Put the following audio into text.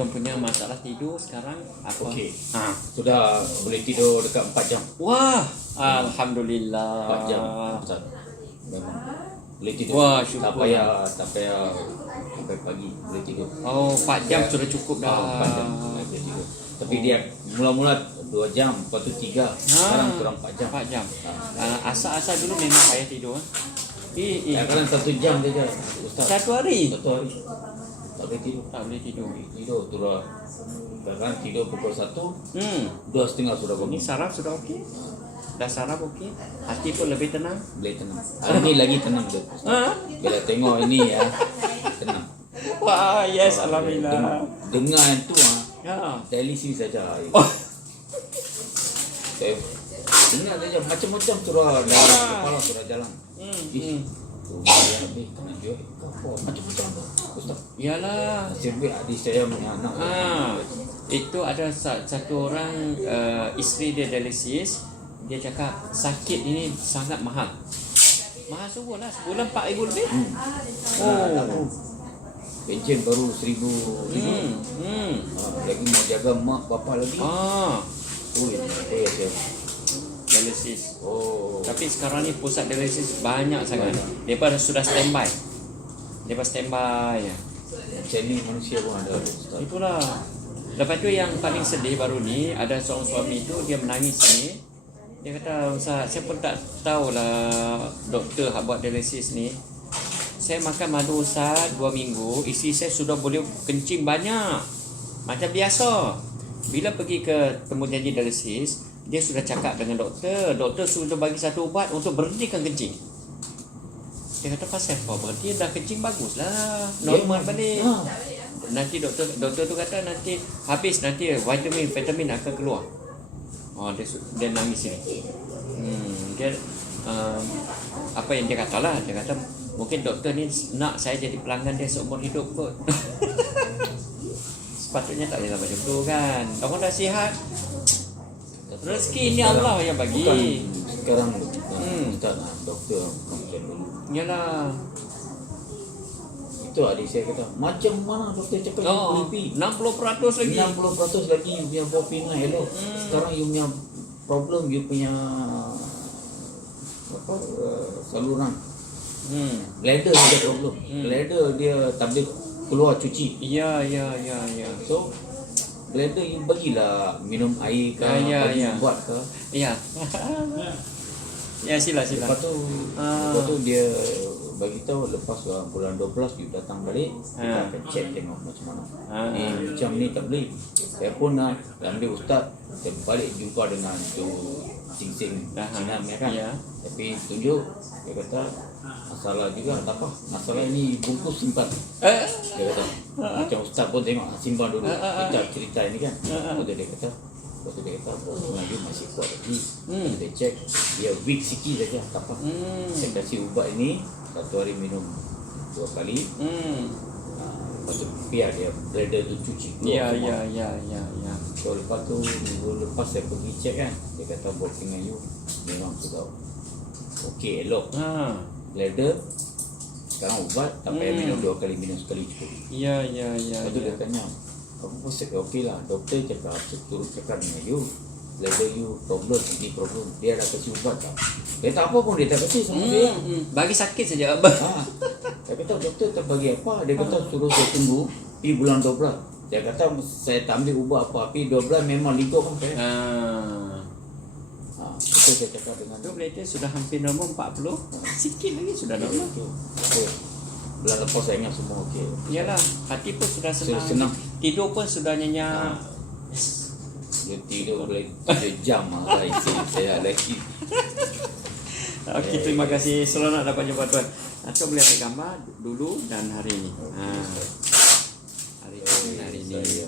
Tuan punya masalah tidur sekarang apa? Okey. Sudah boleh tidur dekat 4 jam. Wah, alhamdulillah. 4 jam. Ustaz. Memang boleh tidur. Wah, tak syukur. payah sampai pagi boleh tidur. Oh, 4 jam sudah cukup dah. 4 jam boleh tidur. Tapi dia mula-mula 2 jam, lepas tu 3, sekarang kurang 4 jam. 4 jam. Asal-asal dulu memang payah tidur. Kadang 1 jam saja Ustaz. Satu hari? 1 hari. Tak boleh tidur. Tak boleh tidur. Tidur turun. Kadang tidur pukul 1, 2.30 sudah Ini bangun. saraf sudah okey? Dah saraf okey? Hati pun lebih tenang? Boleh tenang. Hari ni lagi tenang dia. Bila tengok ini ya, tenang. Wah, yes, alhamdulillah. Dengar yang tu Ya. dialisis saja. Oh. Dengar saja macam-macam surah dalam kepala surah jalan. Rumah dia habis kena jual kapal macam-macam tu. Ustaz. Yalah. Nasib baik adik saya punya anak. Itu ada satu orang isteri dia dialisis. Dia cakap sakit ini sangat mahal. Mahal sungguh lah. Sebulan 4,000 lebih. Pencen baru 1,000. Lagi mau jaga mak bapa lagi. Dialisis. Oh. Tapi sekarang ni pusat dialisis banyak sangat. Mereka sudah standby. Mereka standby ya. Macam ni manusia pun ada Ustaz. Itulah. Lepas tu yang paling sedih baru ni, ada seorang suami tu dia menangis ni. Dia kata, Ustaz, saya pun tak tahulah doktor hak buat dialisis ni. Saya makan madu Ustaz 2 minggu, isteri saya sudah boleh kencing banyak. Macam biasa. Bila pergi ke temu janji dialisis, dia sudah cakap dengan doktor. Doktor sudah bagi satu ubat untuk berhentikan kencing. Dia kata, pasal apa? Berhenti dah kencing baguslah. Normal balik. Nanti doktor tu kata nanti habis, nanti vitamin akan keluar. Dia nangis ni. Dia apa yang dia katalah, dia kata mungkin doktor ni nak saya jadi pelanggan dia seumur hidup kot. Sepatutnya tak boleh macam tu kan. Orang dah sihat. Rezeki ni Allah yang bagi. Sekarang Ustaz doktor macam dulu. Yalah. Itu adik saya kata, macam mana doktor cakap you PDP? 60% lagi. 60% lagi you punya buah pina elok. Sekarang you punya problem, you punya saluran. Bladder ada problem. Bladder dia tak boleh keluar cuci. Ya. So bladder you bagilah minum air ke, Ya. buat ke. Ya. Ya, sila. Lepas tu dia bagi tahu lepas bulan 12 you datang balik, kita akan check tengok macam mana. Ni macam ni tak boleh. Saya pun nak ambil ustaz, saya balik jumpa dengan tu Sing Cina kan. Ya. Tapi tunjuk dia kata masalah juga tak apa. Masalah ni bungkus simpan. Dia kata macam ustaz pun tengok simpan dulu. Kita cerita ini kan. Lepas tu dia kata Melayu masih kuat lagi. Kita cek dia weak sikit saja tak apa. Saya kasih ubat ini 1 hari minum 2 kali. Lepas tu biar dia bladder tu cuci. Ya. So lepas tu minggu lepas saya pergi cek kan, dia kata buat dengan you memang sudah okey elok. Bladder sekarang ubat tak payah minum 2 kali, minum sekali cukup. Ya. Lepas tu dia tanya, aku pun cakap okey lah, doktor cakap turut cakap dengan you, bladder you problem, ini problem, dia dah kasih ubat tak? Dia tak apa pun dia tak kasih sama dia. Bagi sakit saja abang. Saya kata doktor tak bagi apa, dia kata suruh saya tunggu pergi bulan 12. Dia kata saya tak ambil ubat apa, pergi 12 memang lingkup kan saya. Itu saya cakap dengan Tu bladder sudah hampir normal 40. Sikit lagi sudah normal. Bulan lepas saya ingat semua okey. Yalah, hati pun sudah senang. Senang. Tidur pun sudah nyenyak. Dia tidur boleh 3 jam lah isi saya lagi. Okey, terima kasih. Selamat dapat jumpa tuan. Atau boleh ambil gambar dulu dan hari ini. Hari ini.